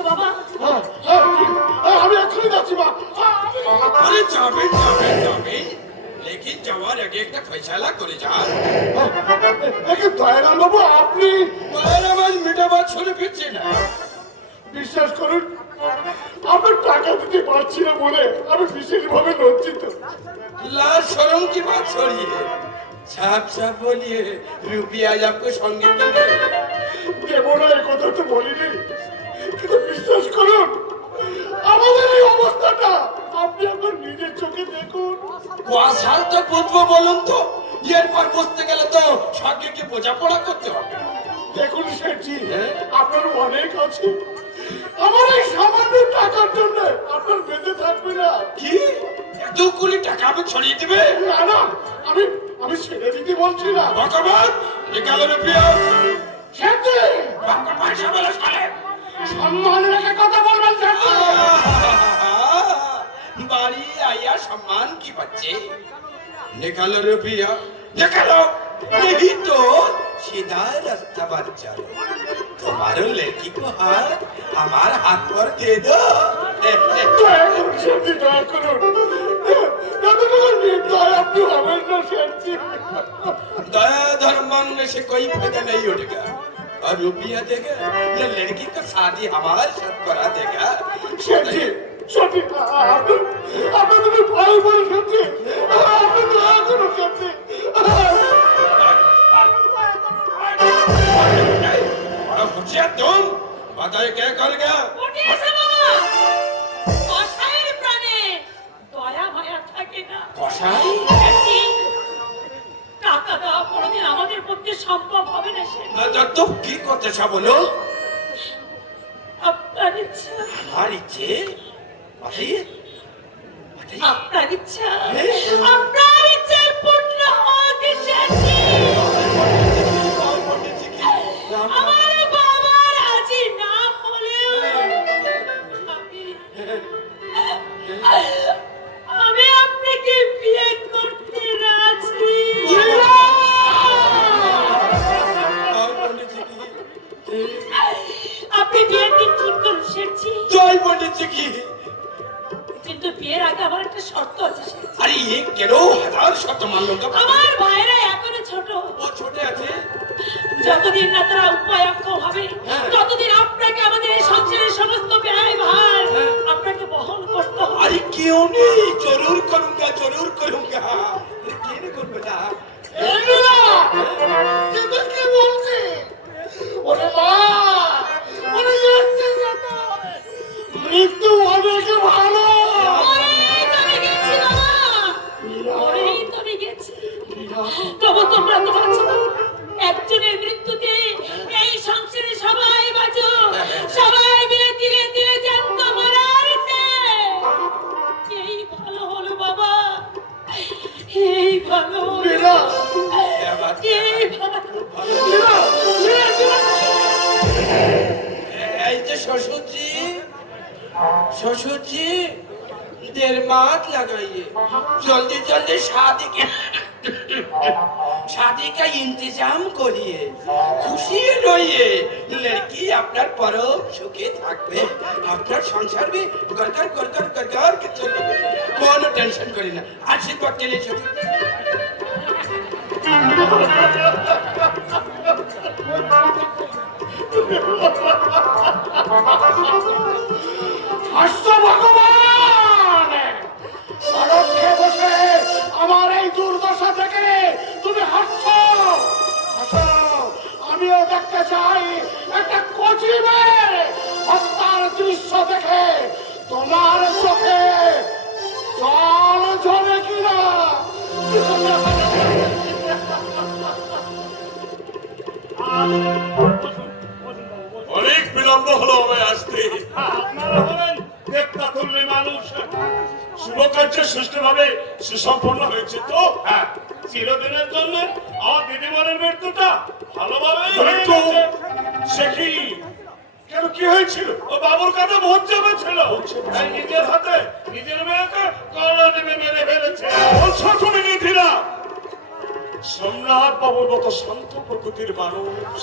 এসো বাবা। আমি এখনই যাচ্ছি মা। আরে যাবেন যাবেন যাবেন, লেকিন যাওয়ার আগে একটা ফয়সালা করে যান। দয়ারাম বাবু, আপনি আওয়াজ মিটাবাদ শুনে ফিরছে না। বিশ্বাস করুন, আপনার টাকা দিতে পারছি না বলে আমি বিশেষভাবে লজ্জিত। लाज शर्म की बात छोड़िए, साफ साफ बोलिए रुपया आपको संगे किए দেবো না এই কথা তো বলিনি, কিন্তু বিশ্বাস করুন আমাদের এই অবস্থাটা আপনি আপনার নিজের চোখে দেখুন। সাল তো বুঝবো বলুন তো, এরপর বুঝতে গেলে তো সঙ্গে কি বোঝাপড়া করতে হবে। দেখুন শেঠজি, আপনার অনেক আছে, আমার এই সামান্য টাকার জন্য আপনার বেঁচে থাকবে না। কি 2 কোটি টাকা আমি ছড়িয়ে দিবে? না না, আমি আমি ছেড়ে দিতে বলছি না। ভগবান নিকালো রুপিয়া শেঠজি, বাবা পয়সা বলে সালে সম্মান রেখে কথা বলবেন শেঠজি। बारी आया सम्मान की बच्चे, निकालो रुपया निकालो, नहीं तो सीधा रास्ता पर चलो। तुम्हारे लड़की को हाथ हमारे हाथ पर दे दो। দয়া করুন শেঠজি, দয়া করুন, এতটুকু নির্দয় আপনি হবেন না শেঠজি। दया धर्म मांगने से कोई फायदा नहीं उठेगा, और रुपया देगा या लड़की का शादी हमारे साथ करा देगा। শেঠজি শেঠজি, আপনি তুমি ভয় করে শেঠজি, আপনি দয়া করুন শেঠজি। और होशियार तुम बताए क्या करेगा? উঠে এসো বাবা। কসাইয়ের প্রাণে দয়া মায়া থাকে না। কসাই? শেঠজি, টাকা দেওয়া কোনোদিন আমাদের পক্ষে সম্ভব হবে না শেঠজি। तो की करते छ बोलो? আপনার ইচ্ছা, हमारी इच्छे बताइए बताइए। আপনার ইচ্ছা, আপনার ইচ্ছা পূর্ণ হোক শেঠজি। আমার বাবা রাজি না হলেও আমি আপনাকে বিয়ে করতে রাজি। আপনি বিয়ের দিন ঠিক করুন শেঠজি, जय पंडित जी की। কিন্তু বিয়ের আগে আমার একটা শর্ত আছে শেঠজি। अरे ये केरो 1000 शब्द मान लो का। আমার ভাইরা এখনো ছোট, वो छोटे আছে যতদিন না তারা উপায়ক্ষ হবে ততদিন আপনাকে আমাদের এই সংসারের সমস্ত ব্যয় ভার আপনাকে বহন করতে হবে। अरे क्यों नहीं, जरूर करूंगा जरूर करूंगा। अरे क्यों नहीं करूं बेटा? এগুলা কিন্তু কি বলছি, ওরে মা, ওরে যাচ্ছে যেতে হবে। মৃত্যু অনেক ভালো। ওরেই তো আমি গেছি বাবা, ওরেই তো আমি গেছি। তবু তোমরা তো বাঁচো, একজনের মৃত্যুতে এই সংসারে সবাই বাঁচো, সবাই মিলে ধীরে ধীরে জ্যান্ত মারার চেয়ে এই ভালো হলো বাবা, এই ভালো হলো, মীরা, এই ভালো। মীরা, মীরা, মীরা। এই যে শ্বশুর जी देर मात लगाइए, जल्दी जल्दी शादी का इंतजाम करिए, खुशी रहिए, लड़की আপনার পরম সুখে থাকবে, আপনার সংসার भी গরগর গরগর গরগর के চলবে, কোনো টেনশন করি না। আশীর্বাদ দিলে ছোট হাস্য ভগবান, পরক্ষে বসে আমার এই দুর্দশা থেকে তুমি হাসছো, হাসো। আমিও দেখতে চাই একটা কচি মেয়ের হত্যার দৃশ্য দেখে তোমার চোখে জল ঝরে কিনা। অনেক বিলম্ব হলো আমায় আসতে। আপনারা হলেন দেবতাতুল্য মানুষ, শুভ কার্য সুষ্ঠুভাবে সুসম্পন্ন হয়েছে তো? হ্যাঁ, চিরদিনের জন্য আমার দিদিমণির মৃত্যুটা ভালোভাবেই হয়ে গেছে। সে কি কেন, কি হয়েছিল? ও বাবুর কাছে ভোট জমেছিল, তাই নিজের হাতে নিজের মেয়েকে কলা টিপে মেরে ফেলেছে। বলছো তুমি নিধিরা? সোমনাথ বাবুর মতো শান্ত প্রকৃতির মানুষ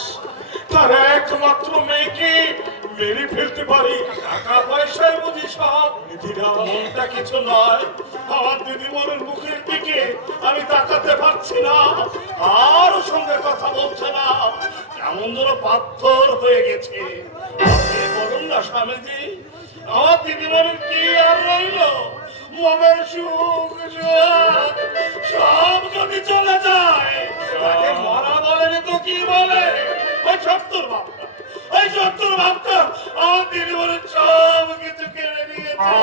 তার একমাত্র মেয়েকে মেরে ফেলতে পারি। টাকা পয়সায় বুঝি সব? দিদিরা, মনটা কিছু নয়। আমার দিদিমণির মুখের দিকে আমি তাকাতে পারছি না, আর সঙ্গে কথা বলছে না, কেমন যেন পাথর হয়ে গেছে। আপনি বলুন না স্বামীজি, আমার দিদিমণির কি আর রইল? মনের সুখ সুখ সব যদি চলে যায়, তাকে মরা বলেনি তো কি বলে? ওই সত্তর ভাবটা, ওই সত্তর ভাবটা আমার দিদিমণির সব কিছু কেড়ে নিয়েছে।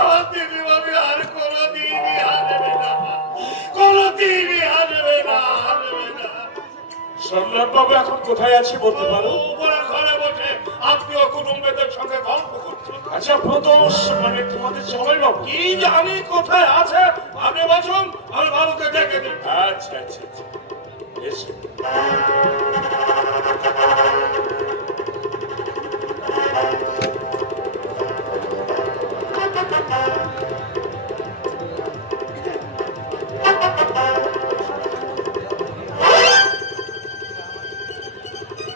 আমার দিদিমণি আর কোনোদিনই হারবে না, কোনোদিনই হারবে না, হারবে না। সম্রাট বাবু এখন কোথায় আছে বলতে পারো? উপরে ঘরে বসে আত্মীয় কুটুম্বদের সঙ্গে গল্প করছে। আচ্ছা প্রদোষ, মানে তোমাদের জামাই বাবু? কি জানি কোথায় আছে, আপনি বসুন, আমি বাবুকে ডেকে দিই। আচ্ছা আচ্ছা আচ্ছা, এসো।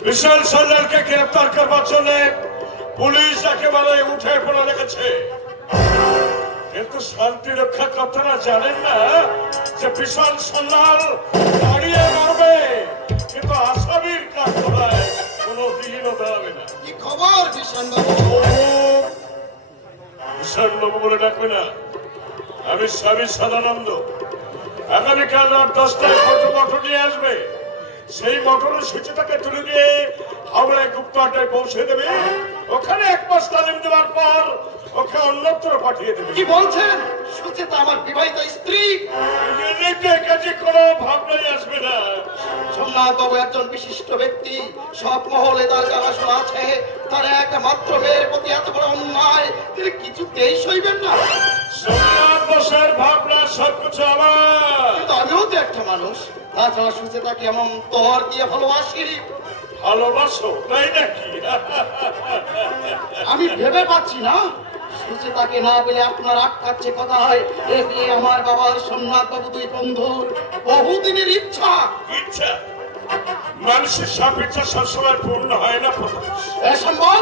विशाल सरदार के गिरफ्तार करवा चले पुलिस একেবারে উঠে পড়ে লেগেছে। কিন্তু শান্তি রক্ষা করতেরা জানেন না যে বিশাল সন্ন্যাল দাঁড়িয়ে মারবে, কিন্তু আসামির কাঠগড়ায় কোনো বিহীনতা হবে না। কি খবর বিশাল বাবু? বিশাল বাবু বলে ডাকবে না, আমি স্বামী সদানন্দ। আগামীকাল রাত 10টায় মোটর নিয়ে আসবে। সেই মোটরের সূচিটাকে তুলে দিয়ে হাওড়ায় গুপ্তহাটায় পৌঁছে দেবে। ওখানে 1 মাস তালিম দেওয়ার পর ওকে অন্যত্র পাঠিয়ে দেবে। কি বলছেন? সুচেতা আমার বিবাহিত স্ত্রী। কাজে কোনো ভাবনাই আসবে না। সোমনাথ বাবু একজন বিশিষ্ট ব্যক্তি, সব মহলে তার জানাশোনা আছে। তার একমাত্র মেয়ের প্রতি এত বড় অন্যায় তিনি কিছুতেই সইবেন না। সোমনাথ বসার ভাবনা সবকিছু আমার। কিন্তু আমিও তো একটা মানুষ, তাছাড়া সুচেতাকে এমন তর দিয়ে ভালোবাসি। ভালোবাসো তাই নাকি? আমি ভেবে পাচ্ছি না, সুচেতাকে না বলে আপনার আটকাচ্ছে কথা হয়। এ বিয়ে আমার বাবার সোমনাথ বাবু দুই বন্ধুর বহুদিনের ইচ্ছা। ইচ্ছা, মানুষের সব ইচ্ছা সবসময় পূর্ণ হয় না প্রকাশ। অসম্ভব।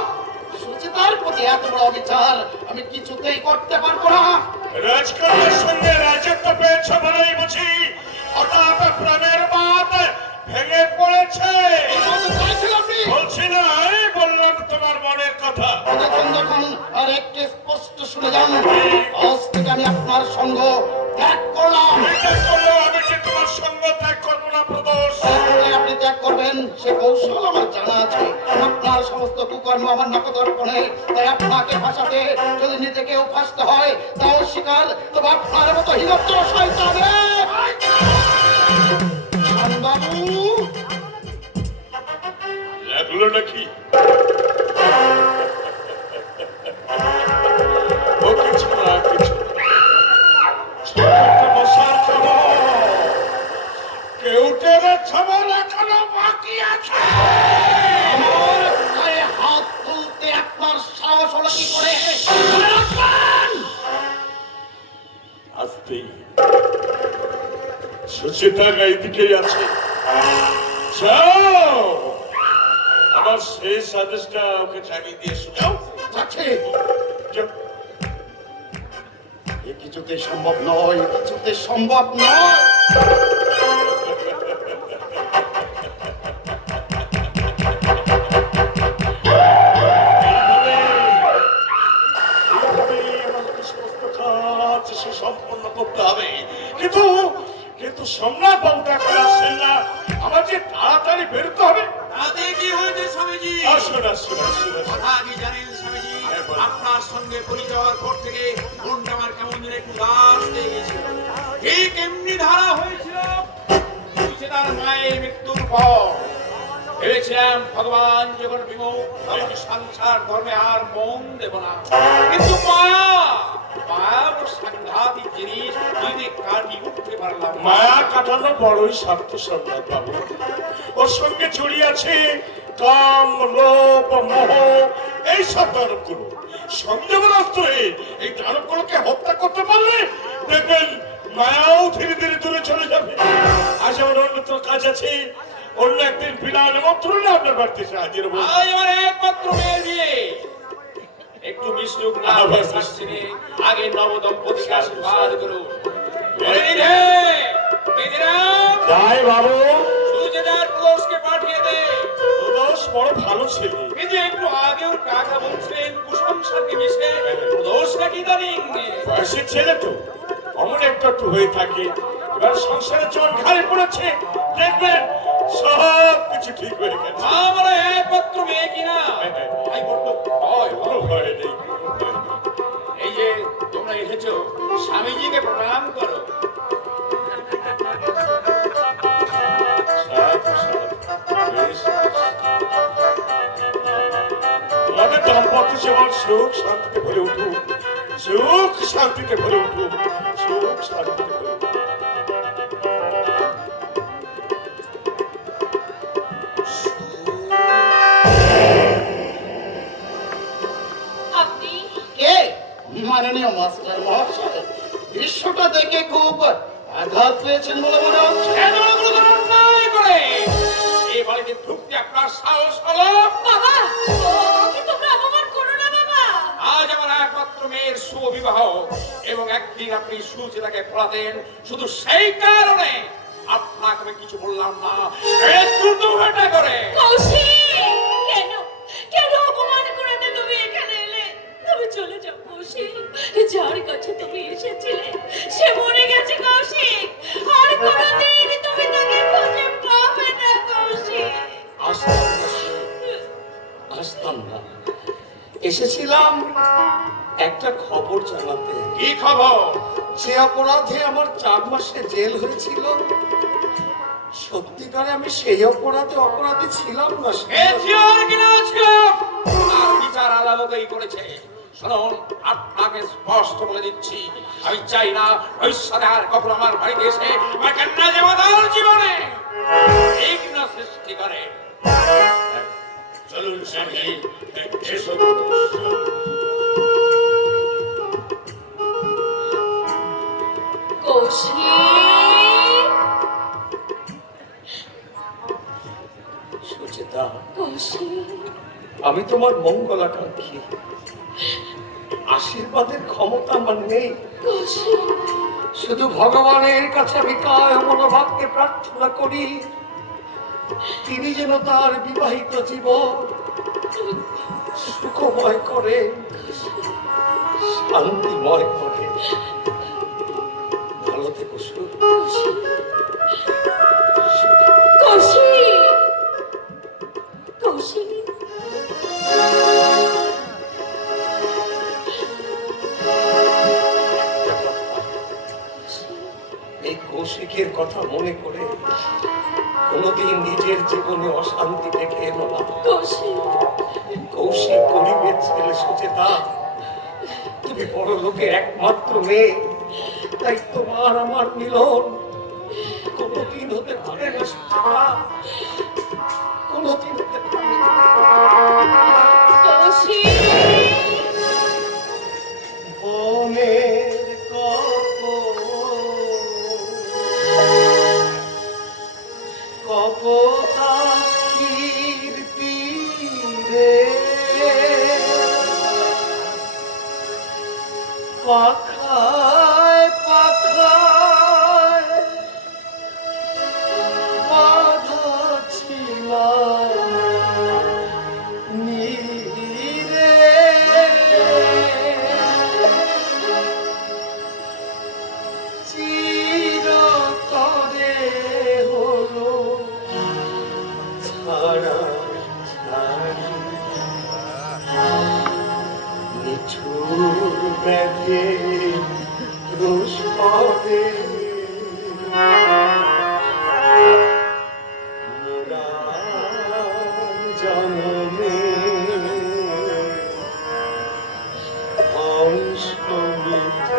সুচেতার প্রতি এত বড় অবিচার আমি কিছুতেই করতে পারবো না। রাজকন্যার সঙ্গে রাজত্ব পেয়েছ বলেই বুঝি হঠাৎ প্রাণের বাঁধ ভেঙে পড়েছে। বলছি না, আমি বললাম তোমার মনের কথা। যখন আর একটু স্পষ্ট শুনে যান, আজ থেকে আমি আপনার সঙ্গ ত্যাগ করলাম। আমি যে তোমার সঙ্গ ত্যাগ করবো না প্রদোষ। আপনি ত্যাগ করবেন সে কৌশল আমার জানা আছে। আপনার সমস্ত কুকর্ম আমার নখদর্পণে, তাই আপনাকে ফাঁসাতে যদি নিজেকেও ফাঁসতে হয় তাও স্বীকার। তবে আপনার মতো হিরোত্তর শয়তানে বাবু লাগলো নাকি? ও কিছু না, কিছু বসার খবর কেউ টেনে খবর এখনো বাকি আছে। আমার গায়ে হাত তুলতে আপনার সাহস হলো কি করে? মনে রাখবেন। আসতেই সুচিতা এইদিকেই আছে। যাও, আমার শেষ আদেশটা ওকে চালিয়ে দিয়ে শোনাও। যাচ্ছে। যাও। এ কিছুতেই সম্ভব নয়, কিছুতেই সম্ভব নয়। এইভাবেই আমাকে সমস্ত কাজ সে সম্পন্ন করতে হবে। কিন্তু কিন্তু সোমনাথ বাবু তো এখন আসছেন না। আমার যে তাড়াতাড়ি বেরোতে হবে। তাতে কি হয়েছে স্বামীজি? আসুন আসুন আসুন আসুন। কথা কি জানেন স্বামীজি? আপনার সঙ্গে পরিচয় হওয়ার পর থেকে মনটা আমার কেমন যেন একটু দাস হয়ে গেছিল। ঠিক এমনি ধারা হয়েছিল তার মায়ের মৃত্যুর পর। ভেবেছিলাম ভগবান যখন বিমুখ, আমি সংসার ধর্মে আর মন দেব না। কিন্তু মায়া সাংঘাতিক জিনিস, দিনে কাটিয়ে উঠতে পারলাম না। মায়া কাটানো বড়ই শক্ত সোমনাথ বাবু। ওর সঙ্গে জড়িয়ে আছে কাম, লোভ, মোহ, এই সব দানবগুলো। সংযমের অস্ত্রে এই দানবগুলোকে হত্যা করতে পারলে দেখবেন মায়াও ধীরে ধীরে দূরে চলে যাবে। আজ আমার অন্যত্র কাজ আছে, অন্য একদিন বিনা নিমন্ত্রণে আপনার বাড়িতে সাহায্য করবো। আজ আমার একমাত্র মেয়ের বিয়ে। একটু মিষ্টুক না আবার শাস্তিনে আগে নবদম্পতিকে আশীর্বাদ করো। বলে দিলে, দিদিরাম, যাই বাবু, সুজেদার প্রদোষকে পাঠিয়ে দে। প্রদোষ বড় ভালো ছেলে। এই যে একটু আগেও কাকা বলছিলেন কুসুম শান্তি মিশে প্রদোষ নাকি জানিন। বয়সের ছেলে তো অমন একটু একটু হয়ে থাকে। এবার সংসারে চোর ঘাড়ে পড়েছে, দেখবেন সব কিছু ঠিক হয়ে গেছে। আমার একমাত্র মেয়ে কিনা তাই বলতো হয় কোনো ভয় নেই। এই যে তোমরা এসেছো স্বামীজিকে প্রণাম করো। সাধু, সাধু। বেশ। তোমাদের দাম্পত্য জীবন সুখ শান্তিতে ভরে উঠুক, সুখ শান্তিতে ভরে উঠুক, সুখ শান্তিতে ভরে উঠুক। আপনি কে? মাননীয় মাস্টার মহাশয়, দৃশ্যটা দেখে খুব আঘাত পেয়েছেন বলে মনে হচ্ছে। এতগুলো করে অন্যায় করে এই বাড়িতে ঢুকতে আপনার সাহস হলো? বাবা, ওকে তোমরা অপমান করো না বাবা। আজ আমার একমাত্র মেয়ের শুভ বিবাহ এবং একদিন আপনি সুচিতাকে পড়াতেন, শুধু সেই কারণে আপনাকে আমি কিছু বললাম না। একটু তো ভেটা করে কৌশিক, কেন কেন অপমান করাতে তুমি এখানে এলে? তুমি চলে যাও কৌশিক। যার কাছে তুমি এসেছিলে সে মরে গেছে কৌশিক। আর কোনোদিন তুমি তাকে খুঁজে পাবে না কৌশিক। আসতাম না, আসতাম না। এসেছিলাম একটা খবর জানাতে। কি খবর? যে অপরাধে আমার 4 মাসে জেল হয়েছিল, সত্যিকারে আমি সেই অপরাধী ছিলাম না। এথিওর কিনা ছিলাম আর বিচার আদালতেই করেছে। শুনুন, আপনাকে স্পষ্ট বলে দিচ্ছি, আমি চাই না ভবিষ্যতে আর কখনো আমার বাড়িতে এসে আমার কান্না জমাদার জীবনে বিঘ্ন সৃষ্টি করে। চলুন স্বামী, এসো। কৌশিক, সুচেতা, কৌশিক, আমি তোমার মঙ্গলাকাঙ্ক্ষী। আশীর্বাদের ক্ষমতা আমার নেই। কৌশিক, শুধু ভগবানের কাছে আমি কায় মনোভাবকে প্রার্থনা করি, তিনি যেন তার বিবাহিত জীবন সুখময় করে, শান্তিময় করে। ভালো থেকো সুখ। কৌশিক, কৌশিক। এই কৌশিকের কথা মনে করে কোনোদিন নিজের জীবনে অশান্তি দেখে এলো না। কৌশিক, কৌশিক গরিবের ছেলে সুচেতা, তুমি বড় লোকের একমাত্র মেয়ে, তাই তোমার আমার মিলন কোনোদিন হতে পারে না সুচেতা, কোনোদিন হতে পারে না। কৌশিক। বনের কপোতাক্ষীর তীরে পাখায় পাখায় বাঁধা ছিলাম নীরে। চিরতরে হলো ছাড়া ছাড়ি, নিঠুর ব্যাধে রোষে মোরা জনমে অংশমিত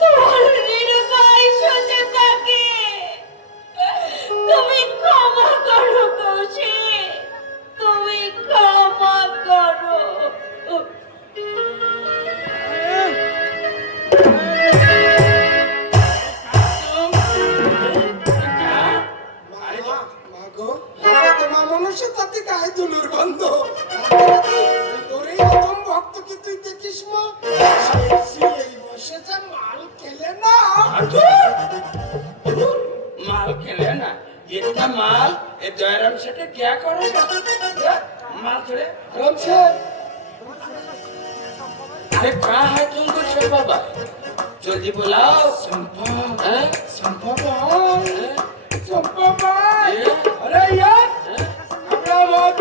তোমার নিরুপায় সোজা থাকে। তুমি ক্ষমা করো কৌশিক, তুমি ক্ষমা করো। মাগো তোমার মানুষের তাতে গায়ে ধুলোর গন্ধ তোর এই অদম ভক্তকে তুই দেখিস মা এই বসে যা মাল খেলে না माल खेले ना इतना माल ये जयराम सेठ क्या करेगा जा, माल थोड़े রমছে अरे कहाँ है तुमको छोड़ बाबा जल्दी बुलाओ हैं? চম্পা ভাই চম্পা ভাই ये? अरे यार हमरा मत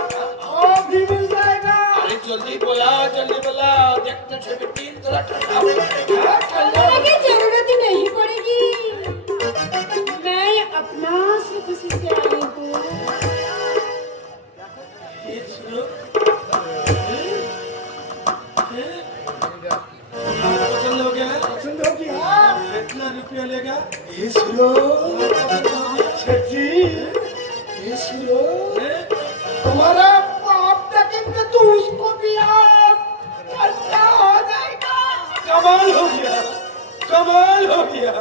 अभी मिल जाएगा अरे जल्दी बुलाओ देखते छवि तीन तरह ठंडा हो बोलने की जरूरत ही नहीं पड़ेगी, मैं अपना से खुशी से आई हूँ। ये सुनो पसंद हो गया पसंद हो गया कितना रुपया लेगा ये सुनो छठी ये सुनो तुम्हारा बाप देखेंगे तो उसको भी आप अच्छा हो जाएगा कमाल हो गया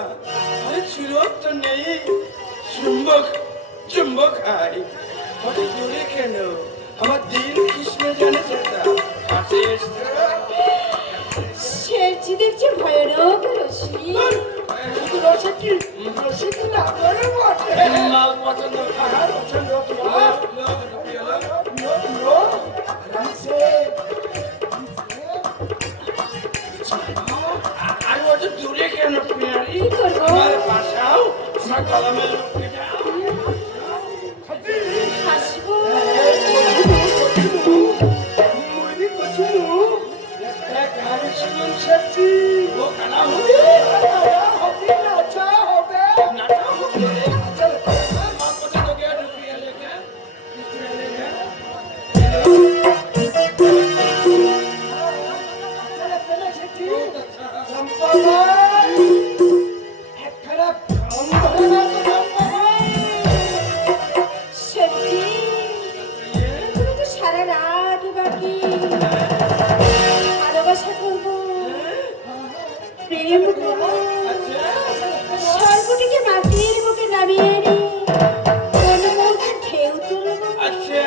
अरे चुरोक तो नहीं चुंबक है अरे दूरे केनो আমার দিল কিসমে জানে সেটা আছে শেরজি দেখছি ভয়ানক রসিক। রসিকি রসিকি না করে বটে মাল পছন্দ খাবার পছন্দ কিয়া রামসে আর ও তো দূরে কেন প্রিয়ারি কি করবো? আমার পাশে আও আমার গলা में लुटके जाओ আসবো। মুড়ি কচুনু একটা গাড়ি শুনুন ছটি वो खाना हो হবে নাচা হবে नाटा हो चल माल पसंद हो गया रुपया लेके कितना लेगा চম্পা ভাই একটা কাম ধরে না তো চম্পা ভাই শেরজি তুমি তো সারা রাত বাকি ভালোবাসা করবো, প্রেম করবো, সর্বটিকে মাটির বুকে নামিয়ে এনে কোনো মুহূর্তে ঢেউ তুলবো। अच्छा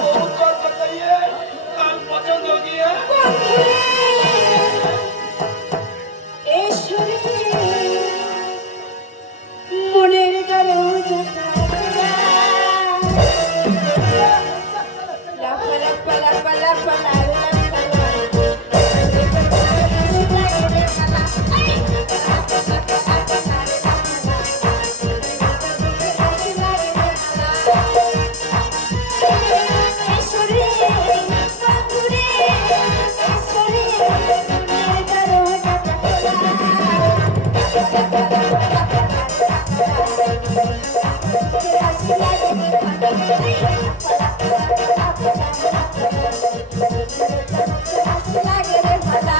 बहुत बात बताइए माल पसंद हो गया মনের দরজা লাফা লাফা লাফা লাফা লাগে রে ভালা